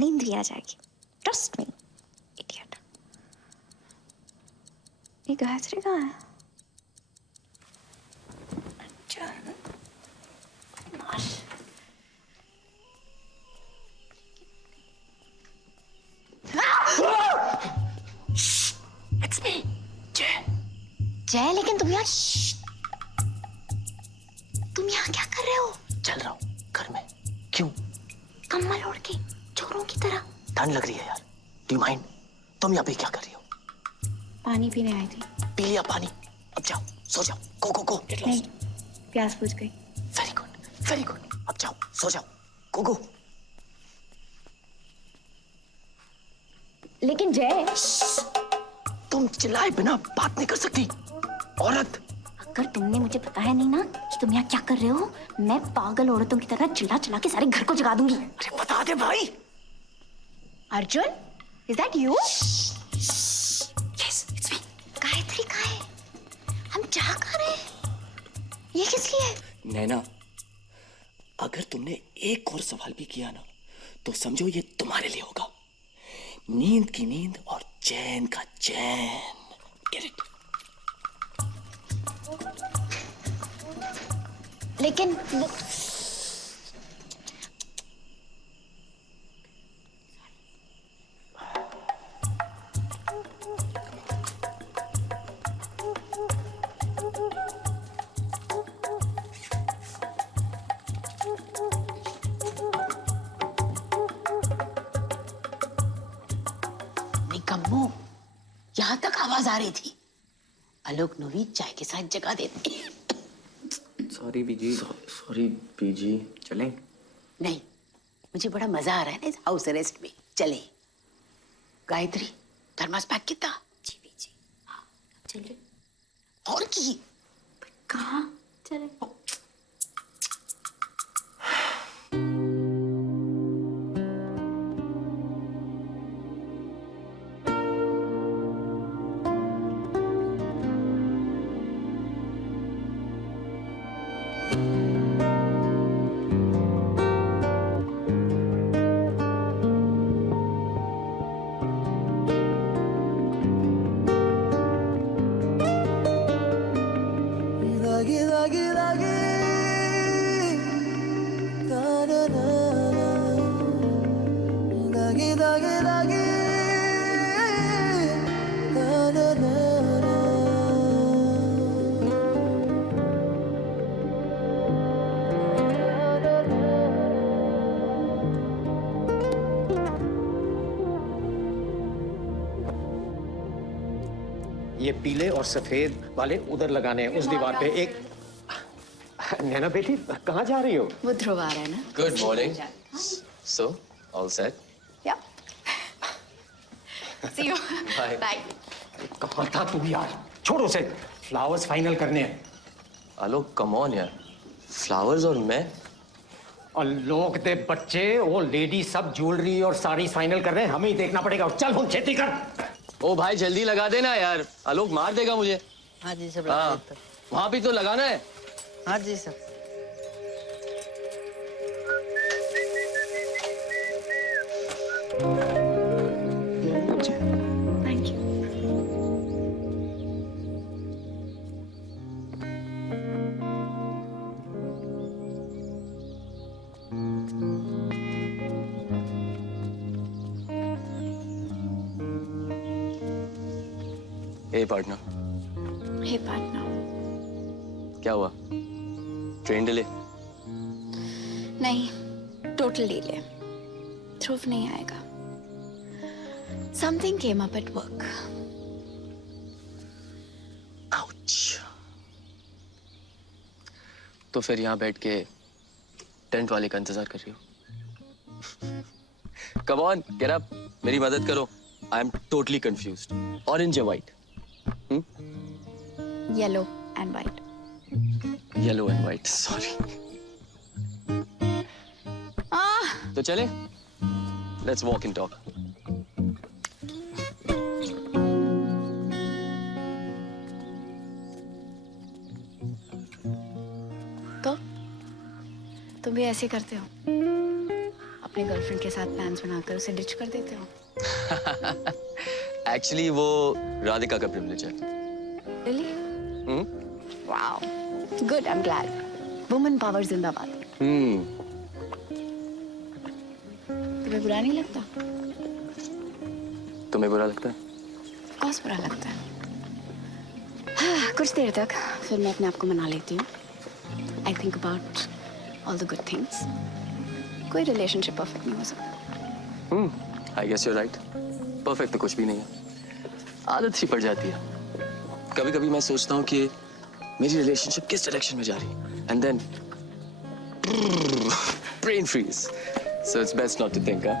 नींद भी आ जाएगी, ट्रस्ट मी इडियट। ये गायत्री कहाँ है? चल It's me, जय। जय, लेकिन तुम यहाँ क्या कर रहे हो? चल रहा हूँ घर में। क्यों? कम्बल ओढ़ के चोरों की तरह। ठंड लग रही है यार। Do you mind? तुम यहाँ पे क्या कर रही हो? पानी पीने आई थी। पी लिया पानी, अब जाओ सो जाओ। गो गो गो। नहीं, प्यास बुझ गई। Very good, very good. अब जाओ सो जाओ। गो गो। लेकिन जय, तुम चिल्लाए बिना बात नहीं कर सकती औरत। अगर तुमने मुझे बताया नहीं ना कि तुम यहाँ क्या कर रहे हो, मैं पागल औरतों की तरह चिल्ला चिल्ला के सारे घर को जगा दूंगी। अरे बता दे भाई। Arjun, is that you? Yes, it's me. Gayatri कहाँ है? हम जा कहाँ रहे हैं? ये किस लिए? नैना, अगर तुमने एक और सवाल भी किया ना तो समझो ये तुम्हारे लिए होगा। नींद की नींद और चैन का चैन। Get it? लेकिन निकम्मो, यहाँ तक आवाज आ रही थी। आलोक नूरी चाय के साथ जगा देते। सॉरी बीजी। सॉरी बीजी। चलें? नहीं, मुझे बड़ा मजा आ रहा है ना इस हाउस अरेस्ट में। चले। गायत्री, थर्मस पैक कितना? जी बीजी। हाँ, चलिए। और की? कहाँ चले? ये पीले और सफेद वाले उधर लगाने हैं उस दीवार पे। एक नैना बेटी कहाँ जा रही हो? वो ध्रुव आ रहा है ना। Good morning. So, all set? या सी यू Bye. बाय। कहाँ था तू यार? छोड़ो उसे, फ्लावर्स फाइनल करने हैं। आलोक, come on यार। Flowers और मैं? और लोग दे बच्चे, वो लेडी सब ज्वेलरी और साड़ी फाइनल कर रहे हैं, हमें ही देखना पड़ेगा। और चल हम खेती कर। ओ भाई जल्दी लगा देना यार, आलोक मार देगा मुझे। हाँ जी सब हाँ, वहाँ भी तो लगाना है। हाँ जी सब। Thank you. A partner. Hey partner. क्या हुआ? Train delay? नहीं, टोटल डिले। ध्रुव नहीं आएगा। Something came up at work. Ouch. तो फिर यहाँ बैठ के टेंट वाले का इंतजार कर रही हो? कम ऑन, गेट अप, मेरी मदद करो। I am totally confused. Orange या white? Yellow and white. Yellow and white, sorry. तो चले? Let's walk and talk. तो तुम भी ऐसे करते हो? अपने गर्लफ्रेंड के साथ प्लान्स बनाकर उसे डिच कर देते हो? एक्चुअली वो राधिका का प्रिविलेज है। Really? Wow. Good, I'm glad. Woman power जिंदाबाद। तुम्हें बुरा नहीं लगता? तुम्हें बुरा लगता है? कौन बुरा लगता है? हाँ, कुछ देर तक फिर मैं अपने आप को मना लेती हूँ। I think about all the good things. कोई रिलेशनशिप परफेक्ट नहीं हो सकता। I guess you're right. Perfect तो कुछ भी नहीं है। आदत सी पड़ जाती है। कभी-कभी मैं सोचता हूँ कि मेरी रिलेशनशिप किस डायरेक्शन में जा रही है, and then brain freeze. So it's best not to think, huh?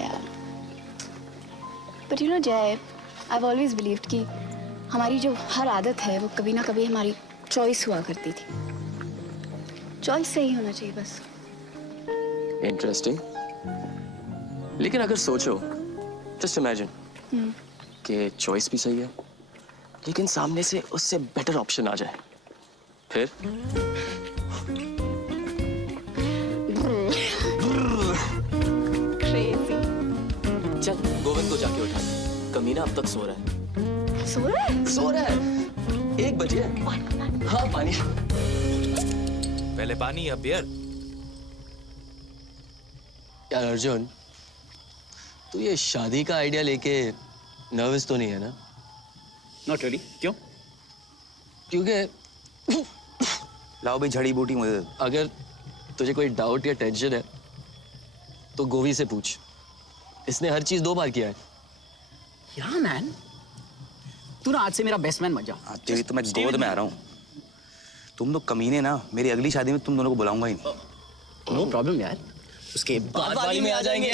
Yeah. But you know, Jay, I've always believed कि हमारी जो हर आदत है वो कभी ना कभी हमारी चॉइस हुआ करती थी। चॉइस सही होना चाहिए बस। Interesting. लेकिन अगर सोचो, just imagine कि चॉइस भी सही है, लेकिन सामने से उससे बेटर ऑप्शन आ जाए, फिर? Crazy. चल गोविंद को जाके उठा। कमीना अब तक सो रहा है। सो रहा है? सो रहा है। 1 बजे है। हाँ पानी। पहले पानी या बियर? यार अर्जुन, तू ये शादी का आइडिया लेके नर्वस तो नहीं है ना? Not really. क्यों? क्योंकि लाओ भाई जड़ी बूटी मुझे दे दो। अगर तुझे कोई डाउट या टेंशन है तो गोवी से पूछ। इसने हर चीज 2 बार किया है। या मैन, तू ना आज से मेरा बेस्ट मैन बन जा। तेरी तो मैं गोद में आ रहा हूँ। तुम लोग कमीने ना, मेरी अगली शादी में तुम दोनों को बुलाऊंगा ही नहीं। नो प्रॉब्लम यार, उसके बाद वाली में आ जाएंगे।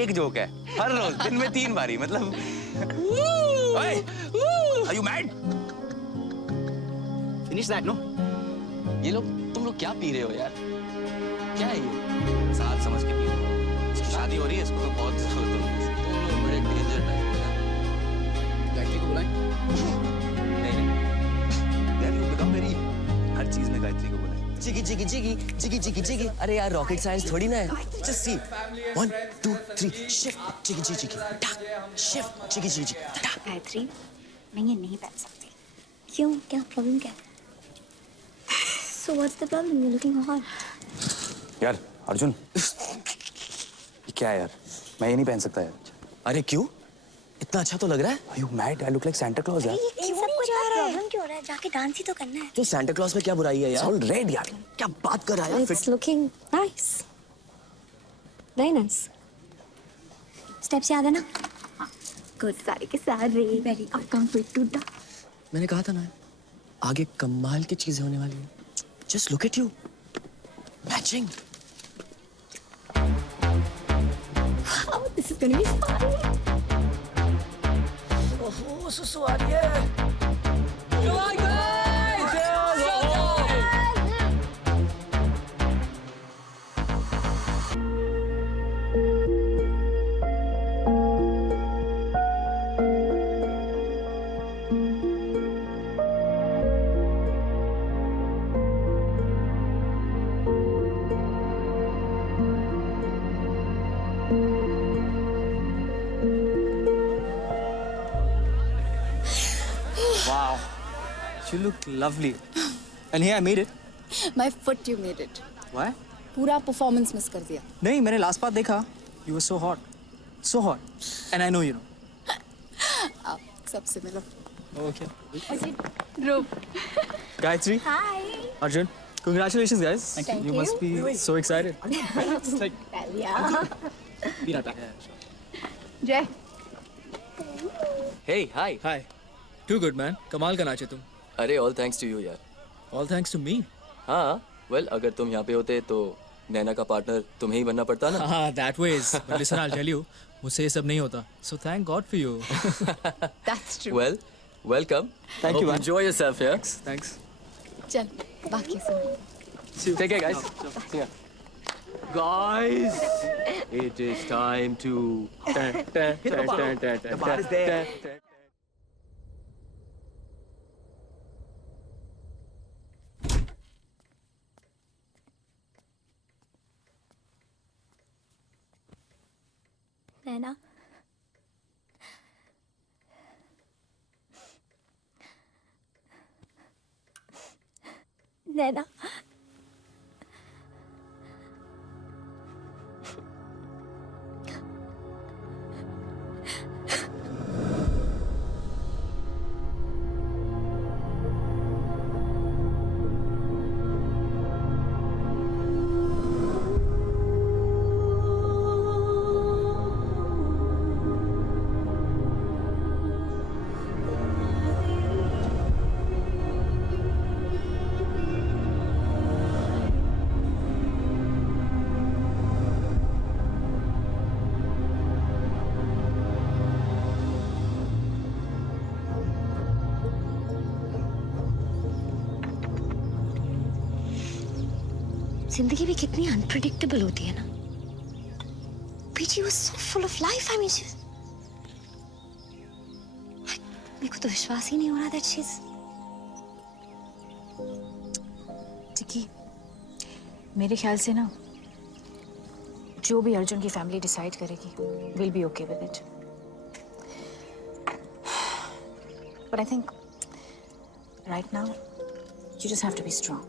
एक जोक है हर रोज दिन में 3 बारी, मतलब Are you mad? Finish that no. ये लोग, तुम लोग क्या पी रहे हो यार? क्या है ये? साथ समझ के पियो। इसकी शादी हो रही है, इसको तो बहुत तुम लोग बड़े डेंजर टाइप हो यार। गायत्री को बुलाएं? नहीं यार, यू बिकम वेरी, हर चीज में गायत्री को बोले। चिकी चिकी चिकी चिकी चिकी चिकी। अरे यार रॉकेट साइंस थोड़ी ना है। जस्ट सी 1 2 3 शिफ्ट चिकी चिकी चिकी टाक शिफ्ट चिकी चिकी चिकी टाक। गायत्री, मैं ये नहीं पहन सकती। क्यों? क्या प्रॉब्लम क्या है? So what's the problem? You're looking hot. यार अर्जुन, ये क्या है यार? मैं ये नहीं पहन सकता यार। अरे क्यों? इतना अच्छा तो लग रहा है। Are you mad? I look like Santa Claus यार। इन सब कुछ प्रॉब्लम क्यों हो रहा है? जाके डांस ही तो करना है। तो सैंटा क्लॉज में क्या बुराई है यार? All red यार। क्या बात कर रहा है यार? It's looking nice. Very nice. Steps याद है ना? गुड, सारे के सारे very come fit to the. मैंने कहा था ना, आगे कमाल की चीजें होने वाली हैं। Just look at you. Matching. Wow, this is gonna be fun. ओहो सुसु आ रही है। Come on guys! Wow, you look lovely. And here I made it. My foot you made it. Why? पूरा performance miss कर दिया. नहीं, मैंने last part देखा. You were so hot, so hot. And I know you know. आप सबसे मिलो. Okay. Dhruv. Gayatri. Hi. Arjun. Congratulations, guys. Thank You you. must be so excited. It's like Yeah. peanut butter. Jay. Hey, hi. Hi. Too good, man. कमाल का नाचे तुम. अरे all thanks to you यार. All thanks to me. हाँ, well अगर तुम यहाँ पे होते तो नैना का पार्टनर तुम्हें ही बनना पड़ता ना. That ways. But listen, I'll tell you. मुझसे ये सब नहीं होता. So thank God for you. That's true. Well, welcome. Thank you, Hope man. Enjoy yourself here. Thanks. चल बाकी सुन. Take care, guys. See ya. Guys, it is time to. The bar is there. नैना। नैना, जिंदगी भी कितनी unpredictable होती है ना। Beeji was so full of life. I mean मेरे को तो विश्वास ही नहीं हो रहा दैट शी इज। टिकी, मेरे ख्याल से ना जो भी अर्जुन की फैमिली डिसाइड करेगी will be okay with it. But I think right now you just have to be strong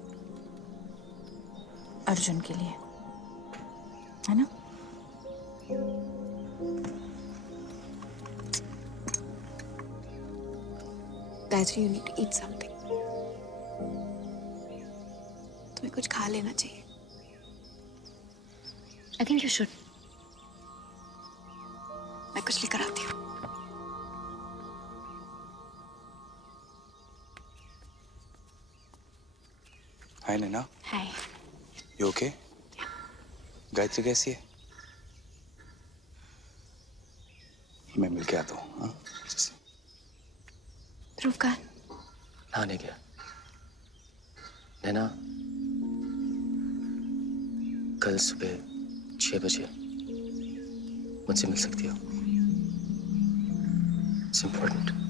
Arjun के लिए, है ना? Gayatri, you need to eat something. तुम्हें कुछ खा लेना चाहिए। I think you should. मैं कुछ लेकर आती हूँ। Hi Naina, hi. You okay? Gayatri कैसी है? मैं मिल के आता हूँ। हाँ, ध्रुव का नहाने गया। नैना, कल सुबह 6 बजे मुझसे मिल सकती हो? It's important.